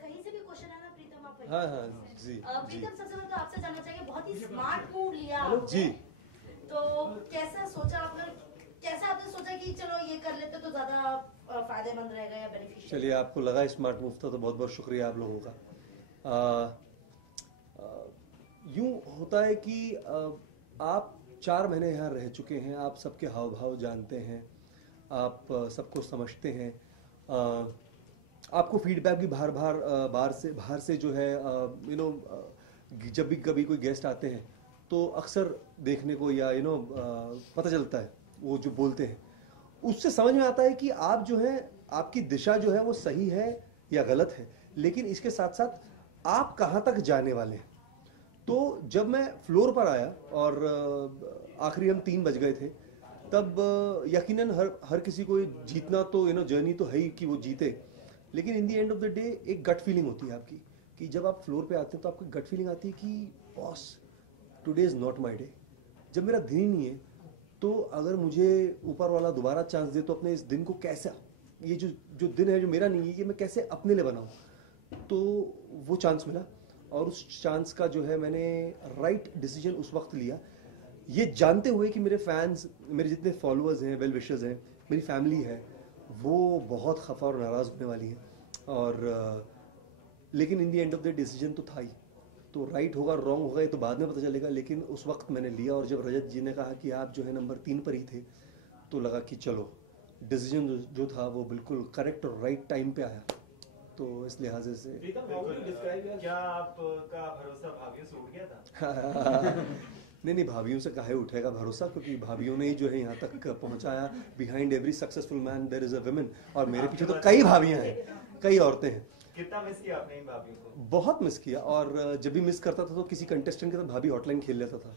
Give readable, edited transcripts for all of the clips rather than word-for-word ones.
कहीं से भी क्वेश्चन है ना प्रीतम आप हाँ हाँ जी प्रीतम सबसे पहले तो आपसे जानना चाहिए, बहुत ही स्मार्ट मूव लिया जी। तो कैसा सोचा आपने, कैसा आपने सोचा कि चलो ये कर लेते तो ज्यादा फायदेमंद रहेगा या बेनिफिशियल? चलिए, आपको लगा स्मार्ट मूव था तो बहुत बहुत शुक्रिया आप लोगों का। यूं होता है कि आप 4 महीने यहाँ रह चुके हैं, आप सबके हाव भाव जानते हैं, आप सबको समझते हैं, आपको फीडबैक भी बाहर से जो है जब भी कभी कोई गेस्ट आते हैं तो अक्सर देखने को या पता चलता है वो जो बोलते हैं उससे समझ में आता है कि आप जो है आपकी दिशा जो है वो सही है या गलत है, लेकिन इसके साथ साथ आप कहाँ तक जाने वाले हैं। तो जब मैं फ्लोर पर आया और आखिरी हम 3 बज गए थे, तब यकीनन हर किसी को जीतना तो जर्नी तो है ही कि वो जीते, लेकिन in the end of the day एक गट फीलिंग होती है आपकी कि जब आप फ्लोर पे आते हैं तो आपको गट फीलिंग आती है कि boss today is not my day. जब मेरा दिन ही नहीं है तो अगर मुझे ऊपर वाला दोबारा चांस दे तो अपने इस दिन को कैसे, ये जो दिन है जो मेरा नहीं है, ये मैं कैसे अपने लिए बनाऊं। तो वो चांस मिला और उस चांस का जो है मैंने राइट डिसीजन उस वक्त लिया, ये जानते हुए कि मेरे फैंस, मेरे जितने फॉलोअर्स हैं, वेल विशर्स हैं, मेरी फैमिली है, वो बहुत खफा और नाराज़ होने वाली है। और लेकिन in the end of the decision तो था ही, तो राइट होगा रॉन्ग होगा ये तो बाद में पता चलेगा, लेकिन उस वक्त मैंने लिया। और जब रजत जी ने कहा कि आप जो है नंबर 3 पर ही थे, तो लगा कि चलो डिसीजन जो था वो बिल्कुल करेक्ट और राइट टाइम पे आया। तो इस लिहाजे से क्या आपका भरोसा भाभियों से उठ गया था? नहीं, भाभियों से काहे उठेगा भरोसा, क्योंकि भाभियों ने ही जो है यहाँ तक पहुँचाया। Behind every successful man there is a woman, और मेरे पीछे तो कई भाभियाँ हैं, कई औरतें हैं। कितना मिस किया आपने इन भाभियों को? बहुत मिस किया, और जब भी मिस करता था तो किसी कंटेस्टेंट के साथ भाभी हॉटलाइन खेल लेता था।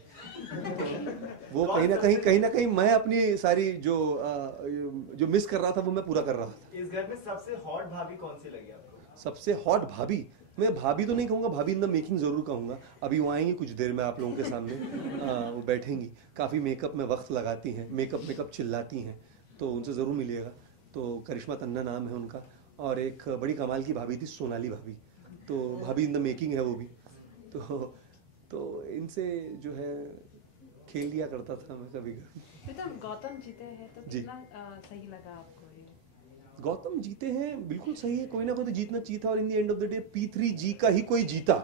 वो कहीं ना कहीं मैं अपनी सारी जो मिस कर रहा था वो मैं पूरा कर रहा था। इस घर में सबसे हॉट भाभी कौन सी लगी आपको? सबसे हॉट भाभी, मैं भाभी तो नहीं कहूँगा, भाभी इन द मेकिंग जरूर कहूँगा। अभी वो आएंगी कुछ देर में आप लोगों के सामने, वो बैठेंगी, काफ़ी मेकअप में वक्त लगाती हैं, मेकअप चिल्लाती हैं, तो उनसे ज़रूर मिलिएगा। तो करिश्मा तन्ना नाम है उनका, और एक बड़ी कमाल की भाभी थी सोनाली भाभी, तो भाभी इन द मेकिंग है वो भी। तो इनसे जो है खेल लिया करता था मैं कभी कभी। गौतम जीते हैं तो कितना सही लगा आपको? गौतम जीते हैं बिल्कुल सही है, कोई ना कोई तो जीतना चाहिए था, और in the end of the day P3G का ही कोई जीता,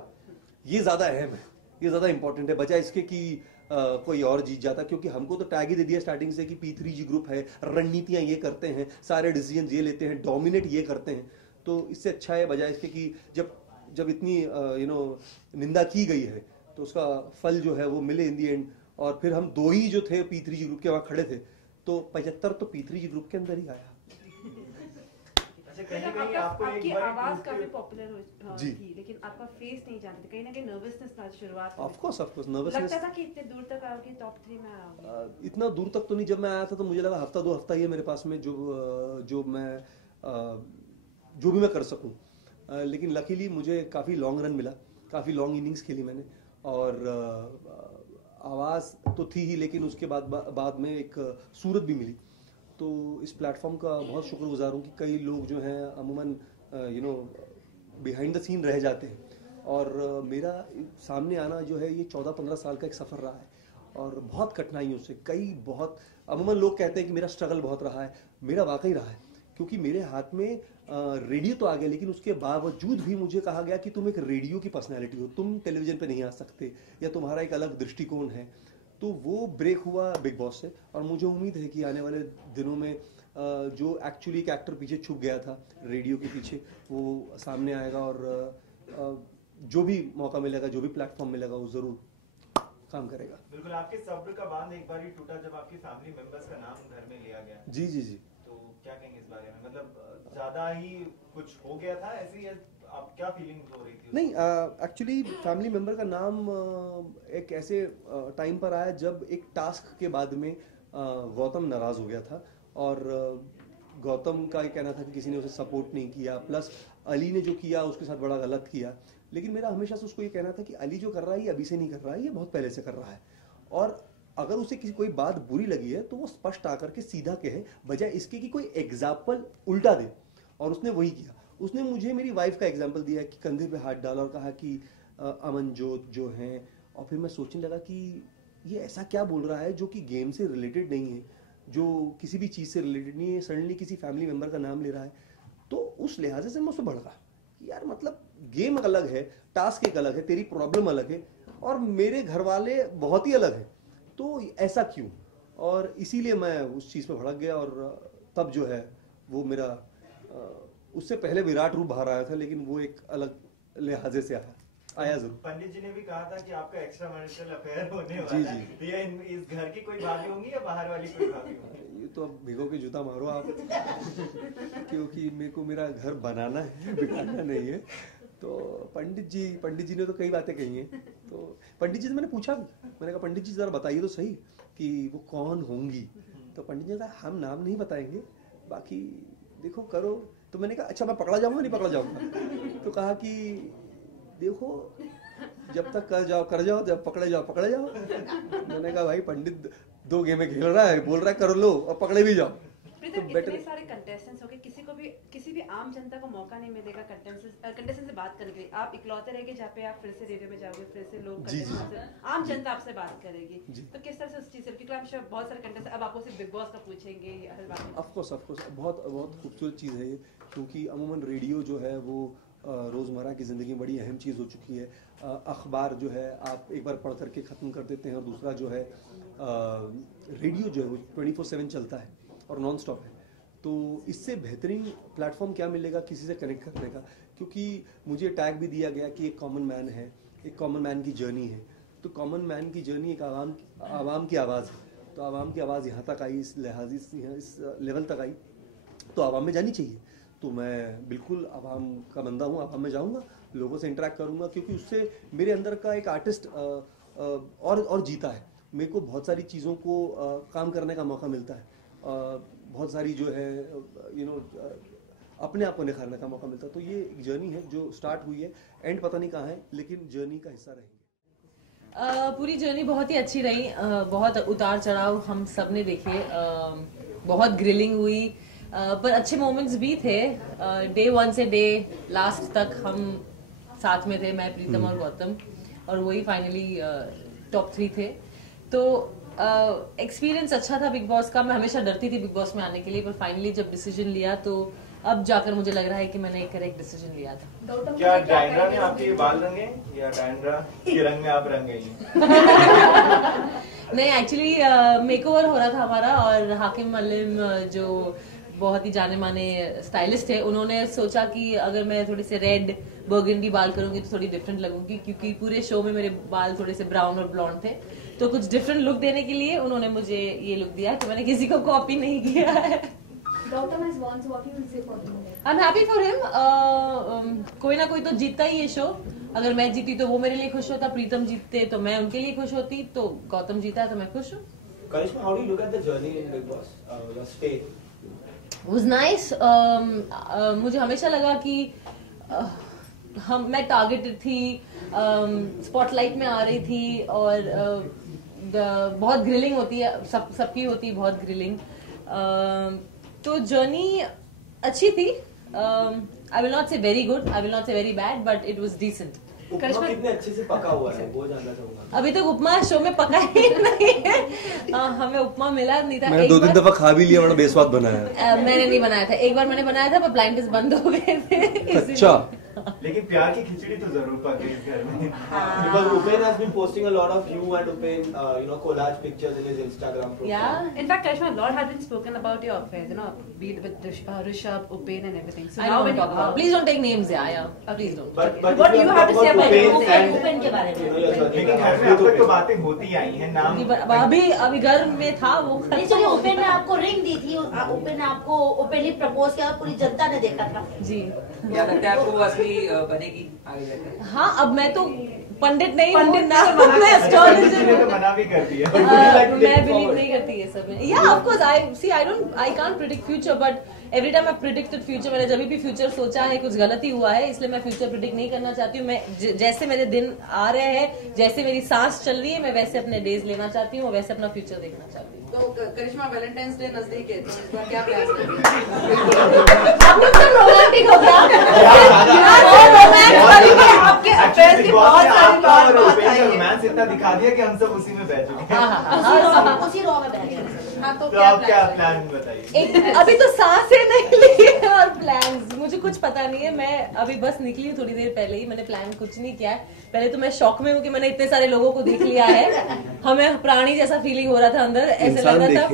ये ज्यादा अहम है, ये ज्यादा इंपॉर्टेंट है, बजाय इसके कि कोई और जीत जाता। क्योंकि हमको तो टैग ही दे दिया स्टार्टिंग से कि P3G ग्रुप है, रणनीतियां ये करते हैं, सारे डिसीजन ये लेते हैं, डोमिनेट ये करते हैं। तो इससे अच्छा है बजाय इसके कि जब इतनी निंदा की गई है तो उसका फल जो है वो मिले इन दी एंड। और फिर हम 2 ही जो थे P3G ग्रुप के वहां खड़े थे, तो 75 तो P3G ग्रुप के अंदर ही आया। आपकी आवाज काफी पॉपुलर थी, लेकिन आपका फेस नहीं जानते, कहीं ना कहीं नर्वसनेस था शुरुआत में? ऑफ कोर्स नर्वसनेस लगता था कि इतने दूर तक आओगे, टॉप 3 में आओगे? इतना दूर तक तो नहीं, जब मैं आया था तो मुझे लगा हफ्ता 2 हफ्ता ही है मेरे पास में जो भी मैं कर सकूं। लेकिन लकीली मुझे काफ़ी लॉन्ग रन मिला, काफ़ी लॉन्ग इनिंग्स खेली मैंने, और आवाज़ तो थी ही, लेकिन उसके बाद में एक सूरत भी मिली। तो इस प्लेटफॉर्म का बहुत शुक्रगुजार हूँ कि कई लोग जो हैं अमूमन बिहाइंड द सीन रह जाते हैं, और मेरा सामने आना जो है ये 14-15 साल का एक सफ़र रहा है, और बहुत कठिनाइयों से बहुत अमूमन लोग कहते हैं कि मेरा स्ट्रगल बहुत रहा है, मेरा वाकई रहा है, क्योंकि मेरे हाथ में रेडियो तो आ गया, लेकिन उसके बावजूद भी मुझे कहा गया कि तुम एक रेडियो की पर्सनैलिटी हो, तुम टेलीविजन पे नहीं आ सकते, या तुम्हारा एक अलग दृष्टिकोण है। तो वो ब्रेक हुआ बिग बॉस से, और मुझे उम्मीद है कि आने वाले दिनों में जो एक्चुअली एक एक्टर पीछे छुप गया था रेडियो के पीछे, वो सामने आएगा, और जो भी मौका मिलेगा, जो भी प्लेटफॉर्म मिलेगा, वो जरूर काम करेगा। बिल्कुल, आपके सब्र का बांध एक बार ही टूटा जब आपकी फैमिली मेंबर्स का नाम घर में लिया गया। जी। तो क्या कहेंगे इस बारे में? मतलब ज्यादा ही कुछ हो गया था ऐसे, या आप क्या फीलिंग हो रही थी? नहीं, एक्चुअली फैमिली मेंबर का नाम एक ऐसे टाइम पर आया जब एक टास्क के बाद में गौतम नाराज हो गया था, और गौतम का ये कहना था कि किसी ने उसे सपोर्ट नहीं किया, प्लस अली ने जो किया उसके साथ बड़ा गलत किया। लेकिन मेरा हमेशा से उसको ये कहना था कि अली जो कर रहा है ये अभी से नहीं कर रहा है, ये बहुत पहले से कर रहा है, और अगर उसे कोई बात बुरी लगी है तो वो स्पष्ट आकर के सीधा कहे, बजाय इसके कि कोई एग्जाम्पल उल्टा दे, और उसने वही किया। उसने मुझे मेरी वाइफ का एग्जाम्पल दिया कि कंधे पे हाथ डाला और कहा कि अमनजोत जो हैं, और फिर मैं सोचने लगा कि ये ऐसा क्या बोल रहा है जो कि गेम से रिलेटेड नहीं है, जो किसी भी चीज़ से रिलेटेड नहीं है, सडनली किसी फैमिली मेम्बर का नाम ले रहा है। तो उस लिहाजे से मैं उससे भड़का कि यार मतलब गेम अलग है, टास्क एक अलग है, तेरी प्रॉब्लम अलग है और मेरे घर वाले बहुत ही अलग हैं, तो ऐसा क्यों? और इसीलिए मैं उस चीज़ पे भड़क गया और तब जो है वो मेरा उससे पहले विराट रूप बाहर आया था, लेकिन वो एक अलग लिहाजे से आया जरूर। पंडित जी ने भी कहा था कि आपका एक्स्ट्रा मैरिटल अफेयर होने वाला है। तो ये इस घर की कोई भाभी होंगी या बाहर वाली कोई भाभी होंगी? ये तो अब भिगो के जूता मारो आप क्योंकि मेरे को मेरा घर बनाना है, बिगाड़ना नहीं है। तो पंडित जी ने तो कई बातें कही हैं। तो पंडित जी से मैंने पूछा, मैंने कहा पंडित जी जरा बताइए तो सही कि वो कौन होंगी। तो पंडित जी ने कहा हम नाम नहीं बताएंगे, बाकी देखो करो। तो मैंने कहा अच्छा मैं पकड़ा जाऊंगा नहीं पकड़ा जाऊंगा? तो कहा कि देखो जब तक कर जाओ, जब पकड़े जाओ। मैंने कहा भाई पंडित 2 गेमें खेल रहा है, बोल रहा है कर लो और पकड़े भी जाओ। तो इतने सारे कंटेस्टेंट्स होंगे, किसी भी आम जनता को मौका नहीं मिलेगा कंटेस्टेंट से बात करने के लिए। आप इकलौते रहेंगे जहाँ पे आप फिर से रेडियो में जाओगे, फिर से लोग आम जनता आपसे बात करेगी। तो किस तरह से उस चीज से, क्योंकि I'm sure बहुत सारे कंटेस्टेंट अब आपको सिर्फ बिग बॉस का पूछेंगे हर बात। ऑफ कोर्स बहुत खूबसूरत चीज़ है ये, क्योंकि अमूमन रेडियो जो है वो रोज़मर्रा की ज़िंदगी में बड़ी अहम चीज़ हो चुकी है। अखबार जो है आप एक बार पढ़ करके ख़त्म कर देते हैं, और दूसरा जो है रेडियो जो है वो 24/7 चलता है और नॉन स्टॉप है। तो इससे बेहतरीन प्लेटफॉर्म क्या मिलेगा किसी से कनेक्ट करने का, क्योंकि मुझे टैग भी दिया गया कि एक कॉमन मैन है, एक कॉमन मैन की जर्नी है। तो कॉमन मैन की जर्नी एक आवाम की आवाज़ है। तो आवाम की आवाज़ यहाँ तक आई, इस लिहाज इस लेवल तक आई, तो आवाम में जानी चाहिए। तो मैं बिल्कुल आवाम का बंदा हूँ, आवाम में जाऊँगा, लोगों से इंटरेक्ट करूँगा, क्योंकि उससे मेरे अंदर का एक आर्टिस्ट और जीता है। मेरे को बहुत सारी चीज़ों को काम करने का मौका मिलता है, बहुत सारी जो है अपने आप को निखारने का मौका मिलता है। तो ये एक जर्नी है जो स्टार्ट हुई है, एंड पता नहीं कहाँ है, लेकिन जर्नी का हिस्सा रहेंगे। पूरी जर्नी बहुत ही अच्छी रही, बहुत उतार चढ़ाव हम सब ने देखे, बहुत ग्रिलिंग हुई, पर अच्छे मोमेंट्स भी थे। डे 1 से डे लास्ट तक हम साथ में थे, मैं, प्रीतम और गौतम, और वही फाइनली टॉप 3 थे। तो एक्सपीरियंस अच्छा था बिग बॉस का। मैं हमेशा डरती थी बिग बॉस में आने के लिए, पर फाइनली जब डिसीजन लिया तो अब जाकर मुझे लग रहा है कि मैंने एक करेक्ट डिसीजन लिया था। क्या डायंड्रा ने आपके बाल रंगे या डायंड्रा के रंग में आप रंग गई? नहीं, एक्चुअली मेकओवर हो रहा था हमारा, और हाकिम मल्लिम जो बहुत ही जाने माने स्टाइलिस्ट है, उन्होंने सोचा कि अगर मैं थोड़े से रेड बर्गंडी बाल करूंगी तो थोड़ी डिफरेंट लगूंगी, क्योंकि पूरे शो में मेरे बाल थोड़े से ब्राउन और ब्लॉन्ड थे। तो कुछ डिफरेंट लुक देने के लिए उन्होंने मुझे ये लुक दिया, तो मैंने किसी को कॉपी नहीं किया है। Gautam has won, so what you will say for him? I'm happy for him. कोई ना कोई तो जीतता ही ये शो। अगर मैं जीती तो वो मेरे लिए खुश होता, प्रीतम जीतते तो मैं उनके लिए खुश होती, तो गौतम जीता है तो मैं खुश हूँ। Karishma, how do you look at the journey in Big Boss? Your stay? Was nice. मुझे हमेशा लगा कि मैं टारगेटेड थी, स्पॉटलाइट में आ रही थी, और बहुत ग्रिलिंग होती है, सबकी होती है बहुत ग्रिलिंग। तो जर्नी अच्छी थी। I will not say very good, I will not say very bad, but it was decent. उपमा कितने अच्छे से पका हुआ है वो जानना चाहूंगा। अभी तक उपमा शो में पका ही नहीं है। हमें उपमा मिला नहीं था। मैंने 2-3 दफा खा भी लिया, बड़ा बेस्वाद बनाया है। मैंने नहीं बनाया था, एक बार मैंने बनाया था पर ब्लाइंड टेस्ट बंद हो गए थे। अच्छा, लेकिन प्यार की खिचड़ी तो जरूर पके इस घर में। Because Upen has been posting a lot of you and Upen, collage pictures in his Instagram profile. Yeah. In fact, Karishma, a lot has been spoken about your affairs, be it with Rishabh, Upen, and everything. So I now don't when talk about. Please don't take names, yeah. Please don't. But What do you have to say about Upen के बारे में? लेकिन घर में अब तक तो बातें होती आई हैं, नाम अभी घर में था वो। नहीं, चलिए, ओपन ने आपको रिंग दी थी, ओपन ने आपको ओपनली प्रपोज किया, पूरी जनता ने देखा था जी। क्या लगता है आपको वो असली बनेगी आगे जाकर? हाँ, अब मैं तो पंडित नहीं हूँ, पंडित ना ने मैं एस्ट्रोलॉजर ने हूँ। तो मना भी कर दिया। मैं बिलीव नहीं करती ये सब में। Yeah, of course, I can't predict future, but every time I predicted future, मैंने जब भी फ्यूचर सोचा है कुछ गलती हुआ है, इसलिए मैं फ्यूचर प्रिडिक्ट नहीं करना चाहती हूँ। मैं जैसे मेरे दिन आ रहे हैं, जैसे मेरी सांस चल रही है, मैं वैसे अपने डेज लेना चाहती हूँ, वैसे अपना फ्यूचर देखना चाहती हूँ। तो करिश्मा, वैलेंटाइंस डे नजदीक है, तो इस बार क्या प्लान कर रही है? रोमांटिक हो गया। शुरुआत में बहुत सारी आपका और बात उपेन का आई है। रोमांस इतना दिखा दिया कि हम सब उसी में बैठ चुके हैं। उसी रो में बैठ गए। हाँ, तो आप क्या प्लान बताइए? अभी तो सांसें नहीं ली है और प्लान्स मुझे कुछ पता नहीं है। मैं अभी बस निकली थोड़ी देर पहले ही, मैंने प्लान कुछ नहीं किया है। पहले तो मैं शॉक में हूँ कि मैंने इतने सारे लोगों को देख लिया है। हमें प्राणी जैसा फीलिंग हो रहा था अंदर, ऐसे लग रहा था,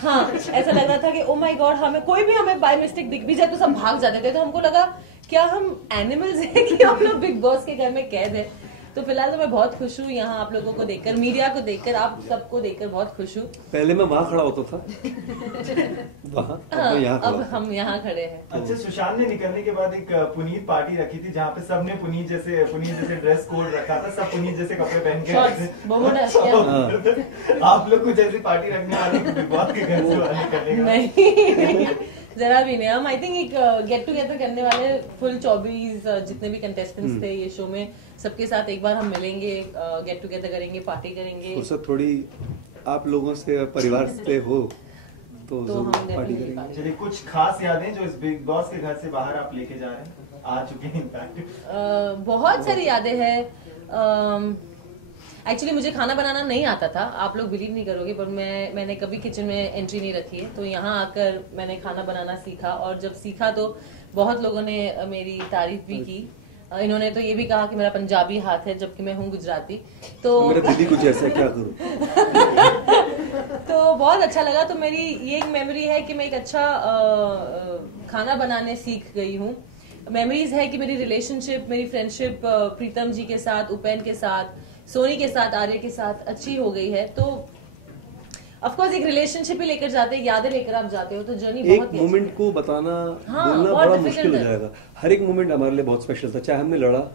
हाँ ऐसा लग रहा था कि ओ माय गॉड, हमें कोई भी हमें बाय मिस्टेक दिख भी जाए तो सब भाग जाते थे। तो हमको लगा क्या हम एनिमल्स हैं कि हम लोग बिग बॉस के घर में कैद है। तो फिलहाल तो मैं बहुत खुश हूँ यहाँ आप लोगों को देखकर, मीडिया को देखकर, आप सबको देखकर बहुत खुश हूँ। पहले मैं वहाँ खड़ा होता था वहाँ, अब हम यहाँ खड़े हैं। अच्छा, सुशांत ने निकलने के बाद एक पुनीत पार्टी रखी थी जहाँ पे सबने पुनीत जैसे ड्रेस कोड रखा था, सब पुनीत जैसे कपड़े पहन के। आप लोग कुछ ऐसी पार्टी रखने वाले बिग बॉस के घर से निकलने का? नहीं जरा भी नहीं। हम आई थिंक एक गेट टुगेदर करने वाले फुल 24 जितने भी कंटेस्टेंट्स थे ये शो में, सबके साथ एक बार हम मिलेंगे, गेट टुगेदर करेंगे, पार्टी करेंगे। फुर्सत थोड़ी आप लोगों से, परिवार से हो तो हम पार्टी करेंगे। चलिए, कुछ खास यादें जो इस बिग बॉस के घर से बाहर आप लेके जा रहे हैं, आ चुके हैं इनफैक्ट? बहुत सारी यादें हैं। एक्चुअली मुझे खाना बनाना नहीं आता था, आप लोग बिलीव नहीं करोगे, पर मैंने कभी किचन में एंट्री नहीं रखी है। तो यहाँ आकर मैंने खाना बनाना सीखा, और जब सीखा तो बहुत लोगों ने मेरी तारीफ भी की। इन्होंने तो ये भी कहा कि मेरा पंजाबी हाथ है, जबकि मैं हूँ गुजराती। तो मेरा दीदी कुछ ऐसा क्या करूँ। तो बहुत अच्छा लगा। तो मेरी ये एक मेमोरी है कि मैं एक अच्छा खाना बनाने सीख गई हूँ। मेमोरीज है कि मेरी रिलेशनशिप, मेरी फ्रेंडशिप प्रीतम जी के साथ, उपेन के साथ, सोनी के साथ, आर्य के साथ अच्छी हो गई है। तो ऑफ कोर्स एक रिलेशनशिप ही लेकर जाते हैं, यादें लेकर आप जाते हो, तो जर्नी बहुत एक मोमेंट को बताना, हाँ, बोलना बहुत बड़ा मुश्किल हो difficult है। जाएगा। हर एक मोमेंट हमारे लिए बहुत स्पेशल था, चाहे हमने लड़ा,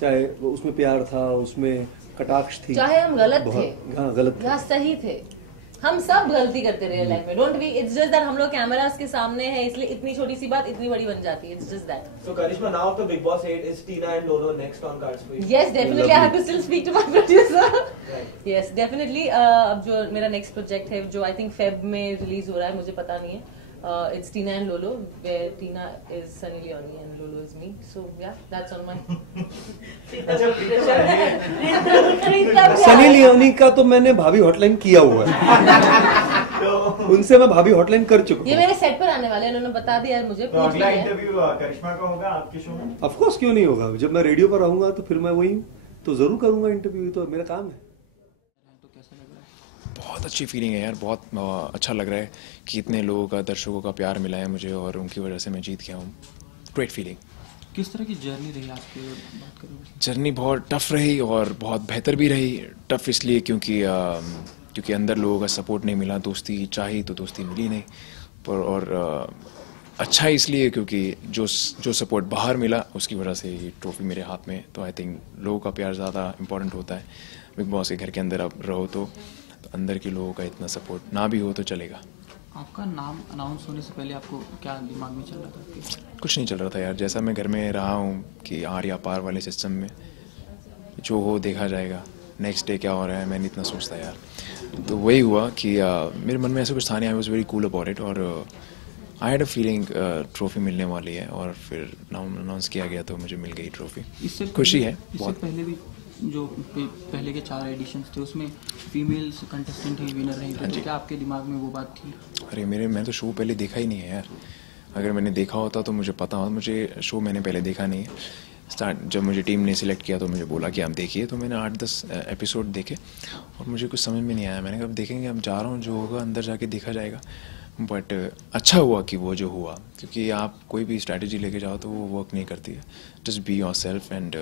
चाहे उसमें प्यार था, उसमें कटाक्ष थी, चाहे हम गलत थे, हाँ गलत या सही थे, हम सब गलती करते रहे लाइफ में। Don't be, it's just that हम लोग कैमरास के सामने हैं, इसलिए इतनी छोटी सी बात इतनी बड़ी बन जाती है। It's just that. So Karishma, now after Big Boss 8, is Tina and Lolo next on cards for you? Yes, definitely. I have to still speak to my producer. Yes, definitely. अब जो मेरा नेक्स्ट प्रोजेक्ट है, जो I think Feb में release हो रहा है, मुझे पता नहीं है। It's Tina and Lolo, where Tina is Sunny Leone and Lolo is me. So yeah, that's on my. Sunny Leone का तो मैंने भाभी हॉटलाइन किया हुआ है। उनसे मैं भाभी हॉटलाइन कर चुका हूँ। ये मेरे सेट पर आने वाले हैं, उन्होंने बता दिया मुझे। तो अगला इंटरव्यू करिश्मा का होगा आपके शो में? ऑफ कोर्स, क्यों नहीं होगा। जब मैं रेडियो पर रहूंगा तो फिर मैं वही हूँ, तो जरूर करूंगा इंटरव्यू, तो मेरा काम है। बहुत अच्छी फीलिंग है यार, बहुत अच्छा लग रहा है कि इतने लोगों का, दर्शकों का प्यार मिला है मुझे, और उनकी वजह से मैं जीत गया हूँ। Great feeling. किस तरह की जर्नी रही आपकी, बात करोगे? जर्नी बहुत टफ रही और बहुत बेहतर भी रही। टफ इसलिए क्योंकि अंदर लोगों का सपोर्ट नहीं मिला, दोस्ती चाही तो दोस्ती मिली नहीं, और अच्छा इसलिए क्योंकि जो सपोर्ट बाहर मिला उसकी वजह से ये ट्रॉफी मेरे हाथ में। तो आई थिंक लोगों का प्यार ज़्यादा इंपॉर्टेंट होता है। बिग बॉस के घर के अंदर आप रहो तो अंदर के लोगों का इतना सपोर्ट ना भी हो तो चलेगा। आपका नाम अनाउंस होने से पहले आपको क्या दिमाग में चल रहा था? कुछ नहीं चल रहा था यार, जैसा मैं घर में रहा हूँ कि आर या पार वाले सिस्टम में जो हो देखा जाएगा, नेक्स्ट डे क्या हो रहा है मैं नहीं इतना सोचता यार। तो वही हुआ कि मेरे मन में ऐसा कुछ था नहीं। I was very cool about it, और I had a feeling trophy मिलने वाली है, और फिर नाम अनाउंस किया गया तो मुझे मिल गई ट्रॉफी। इससे खुशी है इससे बहुत। पहले भी जो पहले के 4 एडिशंस थे उसमें फीमेल्स कंटेस्टेंट ही विनर रही थी, तो क्या आपके दिमाग में वो बात थी? अरे मैं तो शो पहले देखा ही नहीं है यार। अगर मैंने देखा होता तो मुझे पता होता। मुझे शो मैंने पहले देखा नहीं है। जब मुझे टीम ने सिलेक्ट किया तो मुझे बोला कि आप देखिए, तो मैंने 8-10 एपिसोड देखे और मुझे कुछ समझ में नहीं आया। मैंने कहा अब देखेंगे, अब जा रहा हूँ, जो होगा अंदर जाके देखा जाएगा। बट अच्छा हुआ कि वो जो हुआ, क्योंकि आप कोई भी स्ट्रैटेजी लेके जाओ तो वो वर्क नहीं करती है। Just be your self and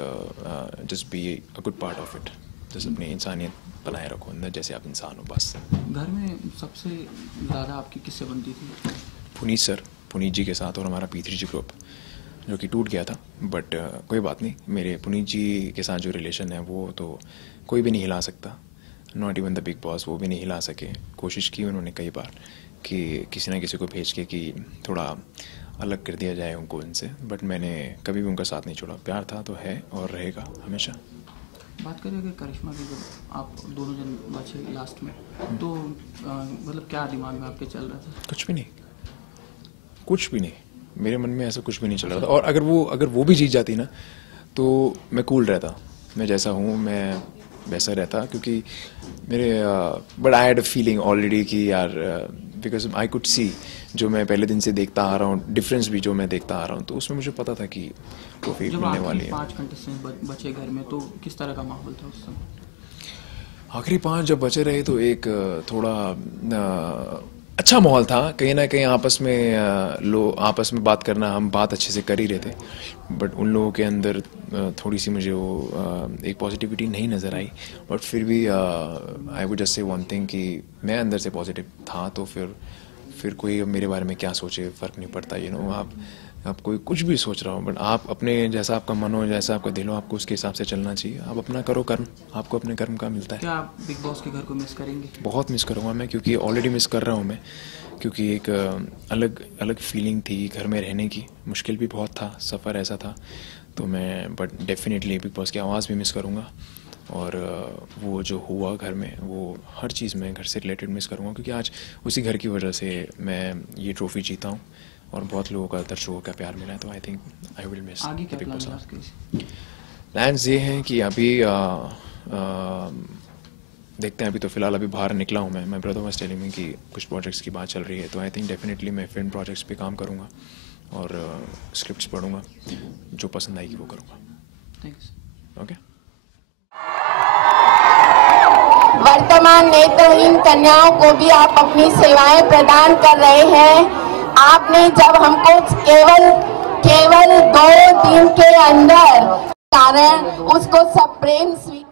just be a good part of it. Just अपनी इंसानियत बनाए रखो अंदर, जैसे आप इंसान हो बस। घर में सबसे ज़्यादा आपकी किससे बनती थी? पुनीत जी के साथ, और हमारा P3G ग्रुप जो कि टूट गया था। बट कोई बात नहीं, मेरे पुनीत जी के साथ जो रिलेशन है वो तो कोई भी नहीं हिला सकता। Not even the big boss, वो भी नहीं हिला सके। कोशिश की उन्होंने कई बार कि किसी ना किसी को भेज के कि थोड़ा अलग कर दिया जाए उनको इनसे, बट मैंने कभी भी उनका साथ नहीं छोड़ा। प्यार था तो है और रहेगा हमेशा। बात करें अगर करिश्मा की, जब आप दोनों जन बचे लास्ट में, तो मतलब क्या दिमाग में आपके चल रहा था? कुछ भी नहीं, मेरे मन में ऐसा कुछ भी नहीं चल रहा था। और अगर वो भी जीत जाती ना तो मैं कूल रहता, मैं जैसा हूँ मैं वैसा रहता, क्योंकि मेरे but I had a feeling already कि यार बिकॉज आई कुड सी जो मैं पहले दिन से देखता आ रहा हूँ, डिफरेंस भी जो मैं देखता आ रहा हूँ, तो उसमें मुझे पता था कि ट्रॉफी मिलने वाली है। 5 कंटेस्टेंट बचे घर में, तो किस तरह का माहौल था उस समय? आखिरी 5 जब बचे रहे तो एक थोड़ा अच्छा माहौल था, कहीं ना कहीं आपस में लोग आपस में बात करना, हम बात अच्छे से कर ही रहे थे, बट उन लोगों के अंदर थोड़ी सी मुझे वो एक पॉजिटिविटी नहीं नज़र आई। बट फिर भी I would just say one thing कि मैं अंदर से पॉजिटिव था, तो फिर कोई मेरे बारे में क्या सोचे फ़र्क नहीं पड़ता। यू नो, आप कोई कुछ भी सोच रहा हो, बट आप अपने जैसा आपका मन हो, जैसा आपका दिल हो, आपको उसके हिसाब से चलना चाहिए। आप अपना करो कर्म, आपको अपने कर्म का मिलता है। क्या आप बिग बॉस के घर को मिस करेंगे? बहुत मिस करूँगा मैं, क्योंकि ऑलरेडी मिस कर रहा हूँ मैं, क्योंकि एक अलग फीलिंग थी घर में रहने की। मुश्किल भी बहुत था, सफ़र ऐसा था, तो मैं बट डेफिनेटली बिग बॉस की आवाज़ भी मिस करूँगा, और वो जो हुआ घर में, वो हर चीज़ में घर से रिलेटेड मिस करूँगा, क्योंकि आज उसी घर की वजह से मैं ये ट्रॉफी जीता हूँ और बहुत लोगों का, दर्शकों का प्यार मिला है। तो I think I will miss. आगे क्या प्लान है आपके? प्लान्स ये हैं कि अभी देखते हैं। अभी तो फिलहाल अभी बाहर निकला हूँ मैं। My brother was telling me कि कुछ प्रोजेक्ट्स की बात चल रही है, तो आई थिंक डेफिनेटली मैं फिल्म प्रोजेक्ट्स पे काम करूँगा और स्क्रिप्ट्स पढ़ूँगा, जो पसंद आएगी वो करूँगा। थैंक्स। ओके। वर्तमान नेत्रहीन कन्याओं को भी आप अपनी सेवाएं प्रदान कर रहे हैं। आपने जब हमको केवल 2 दिन के अंदर कारण उसको सब प्रेम स्वीकार